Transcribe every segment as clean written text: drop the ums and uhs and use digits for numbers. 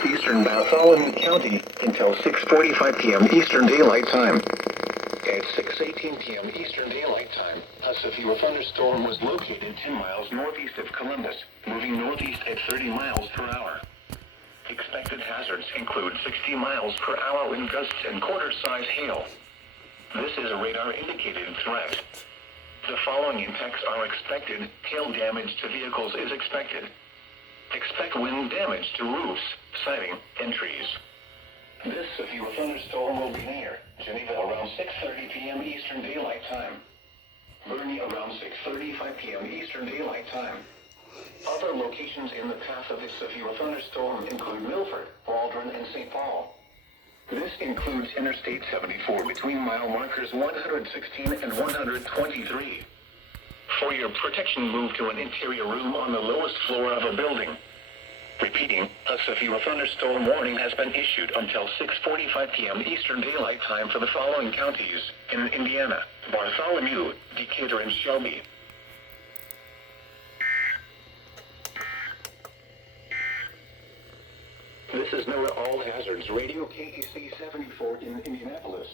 northeastern Bartholomew County until 6:45 p.m. Eastern Daylight Time. At 6:18 p.m. Eastern Daylight Time, a severe thunderstorm was located 10 miles northeast of Columbus, moving northeast at 30 miles per hour. Expected hazards include 60 miles per hour wind gusts and quarter-size hail. This is a radar-indicated threat. The following impacts are expected. Hail damage to vehicles is expected. Expect wind damage to roofs, siding, and trees. This severe thunderstorm will be near Geneva around 6:30 p.m. Eastern Daylight Time. Burnie around 6:35 p.m. Eastern Daylight Time. Other locations in the path of this severe thunderstorm include Milford, Waldron, and St. Paul. This includes Interstate 74 between mile markers 116 and 123. For your protection, move to an interior room on the lowest floor of a building. Repeating, a severe thunderstorm warning has been issued until 6:45 p.m. Eastern Daylight Time for the following counties in Indiana: Bartholomew, Decatur, and Shelby. This is NOAA All Hazards Radio KEC74 in Indianapolis.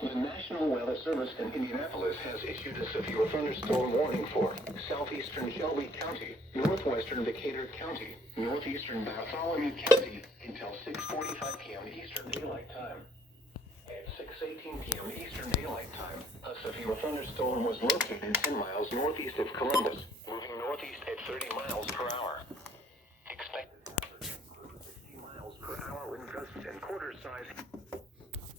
The National Weather Service in Indianapolis has issued a severe thunderstorm warning for southeastern Shelby County, northwestern Decatur County, northeastern Bartholomew County until 6:45 p.m. Eastern Daylight Time. At 6:18 p.m. Eastern Daylight Time, a severe thunderstorm was located 10 miles northeast of Columbus, moving northeast at 30 miles per hour. Expected 60 miles per hour wind gusts and quarter-size